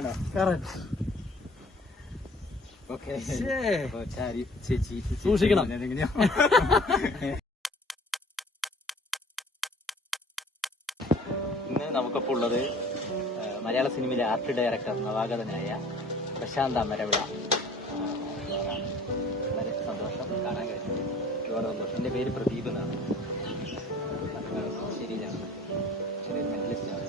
ആണോ? ഓക്കെ, ചേച്ചി സൂക്ഷിക്കണം. ഇന്ന് നമുക്കൊപ്പം ഉള്ളത് മലയാള സിനിമയിലെ ആർട്ട് ഡയറക്ടർ നവാഗതനായ പ്രശാന്ത് അമരവിള. വളരെ സന്തോഷം കാണാൻ കഴിച്ചത്. ഒരുപാട് സന്തോഷം. എൻ്റെ പേര് പ്രദീപ് എന്നാണ്. ശരിയാണ്, ചെറിയൊരു മെന്റലിസ്റ്റാണ്.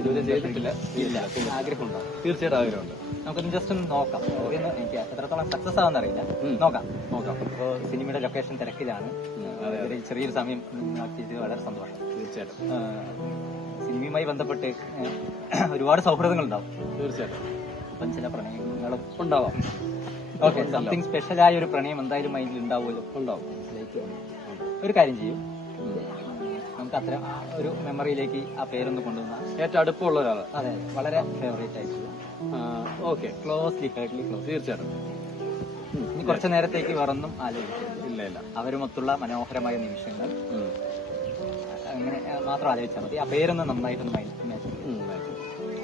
ഇതുവരെ ചെയ്തിട്ടില്ല. ഇല്ല, ആഗ്രഹമുണ്ടോ? തീർച്ചയായിട്ടും ആഗ്രഹമുണ്ട്. നമുക്കൊന്ന് ജസ്റ്റ് ഒന്ന് നോക്കാം. എനിക്ക് എത്രത്തോളം സക്സസ് ആവുന്ന അറിയില്ല. നോക്കാം. ഇപ്പോൾ സിനിമയുടെ ലൊക്കേഷൻ തിരക്കിലാണ്. ചെറിയൊരു സമയം നടത്തിയത് വളരെ സന്തോഷം. തീർച്ചയായിട്ടും സിനിമയുമായി ബന്ധപ്പെട്ട് ഒരുപാട് സൗഹൃദങ്ങൾ ഉണ്ടാവും. തീർച്ചയായിട്ടും അപ്പം ചില പ്രണയങ്ങളും ഉണ്ടാവാം. ഓക്കെ, സംതിങ് സ്പെഷ്യലായ ഒരു പ്രണയം എന്തായാലും മൈൻഡിൽ ഉണ്ടാവുമല്ലോ. ഉണ്ടാവും. ഒരു കാര്യം ചെയ്യും, നമുക്ക് അത്തരം ഒരു മെമ്മറിയിലേക്ക് ആ പേരൊന്ന് കൊണ്ടുവന്ന ഏറ്റവും അടുപ്പമുള്ള ഒരാള്. അതെ, വളരെ ഫേവറേറ്റ് ആയിട്ടുള്ള. Okay, closely close. തീർച്ചയായിട്ടും. ഇനി കുറച്ചു നേരത്തേക്ക് വേറൊന്നും ആലോചിക്കരുത്. ഇല്ല. അവരുമൊത്തുള്ള മനോഹരമായ നിമിഷങ്ങൾ അങ്ങനെ മാത്രം ആലോചിച്ചാൽ മതി. ആ പേരൊന്ന് നന്നായിട്ടൊന്ന് ഇമാജിൻ ചെയ്യും.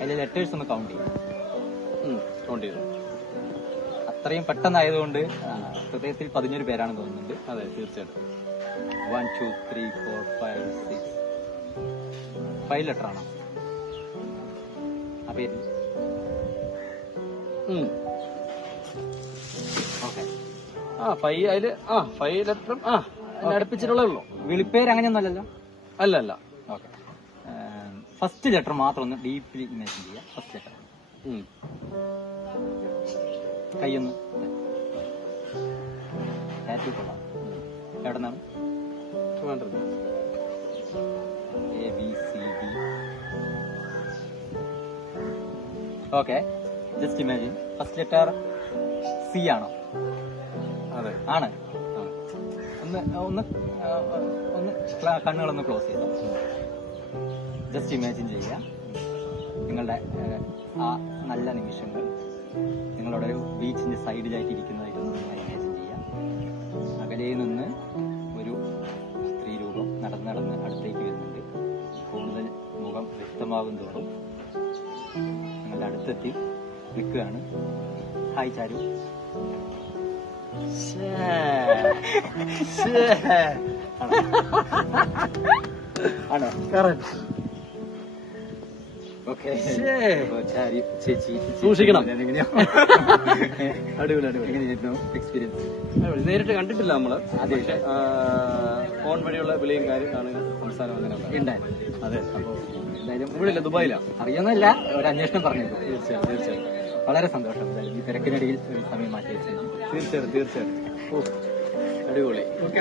അതിലെ ലെറ്റേഴ്സ് ഒന്ന് കൗണ്ട് ചെയ്യും. അത്രയും പെട്ടെന്നായതുകൊണ്ട് ഹൃദയത്തിൽ 11 പേരാണ് തോന്നുന്നുണ്ട്. അതെ, തീർച്ചയായിട്ടും. 1 2 3 4 5 6 5 ലെറ്റർ ആണോ ആ പേരിൽ? ഓക്കെ, 5 ലെറ്ററും അടുപ്പിച്ചിട്ടുള്ളേ ഉള്ളൂ. വിളിപ്പേര് അങ്ങനെയൊന്നും അല്ലല്ലോ? അല്ല. ഓക്കെ, ഫസ്റ്റ് ലെറ്റർ മാത്രം ഒന്ന് ഡീപ്ലി ഇമാജിൻ ചെയ്യുക. ഫസ്റ്റ് ലെറ്റർ കൈയൊന്ന് ടാറ്റു കൊള്ളാം. എവിടെ നിന്നാണ്? ABCD. Okay, just imagine. First letter C ആണോ? അതെ, ആണ്. ഒന്ന് കണ്ണുകളൊന്ന് ക്ലോസ് ചെയ്തോ. ജസ്റ്റ് ഇമാജിൻ ചെയ്യുക നിങ്ങളുടെ ആ നല്ല നിമിഷങ്ങൾ. നിങ്ങളുടെ ഒരു ബീച്ചിന്റെ സൈഡിലായിട്ട് ഇരിക്കുന്നതായിട്ടൊന്ന് നിങ്ങൾ ഇമാജിൻ ചെയ്യുക. അകലെ നിന്ന് ഒരു സ്ത്രീ രൂപം നടന്ന് അടുത്തേക്ക് വരുന്നുണ്ട്. കൂടുതൽ മുഖം വ്യക്തമാകും തോറും നിങ്ങളുടെ അടുത്തെത്തി നിൽക്കുകയാണ്. ഹായ് ചാരു. ആണോ? ഓക്കെ, ചേച്ചി സൂക്ഷിക്കണം. അടിപൊളി. എങ്ങനെയായിരുന്നു എക്സ്പീരിയൻസ്? നേരിട്ട് കണ്ടിട്ടില്ല നമ്മള്. അതെ, ഫോൺ വഴിയുള്ള വിളിയും കാര്യം കാണുക, സംസാരം അങ്ങനെ ഉണ്ടായിരുന്നു. അതെ. അപ്പൊ എന്തായാലും ഇവിടെ ഇല്ല, ദുബായിലാ. അറിയാന്നല്ല, ഒരു അന്വേഷണം പറഞ്ഞിരുന്നു. തീർച്ചയായും. വളരെ സന്തോഷം ഈ തിരക്കിനിടയിൽ സമയം മാറ്റി വെച്ചു. തീർച്ചയായിട്ടും. അടിപൊളി. ഓക്കെ.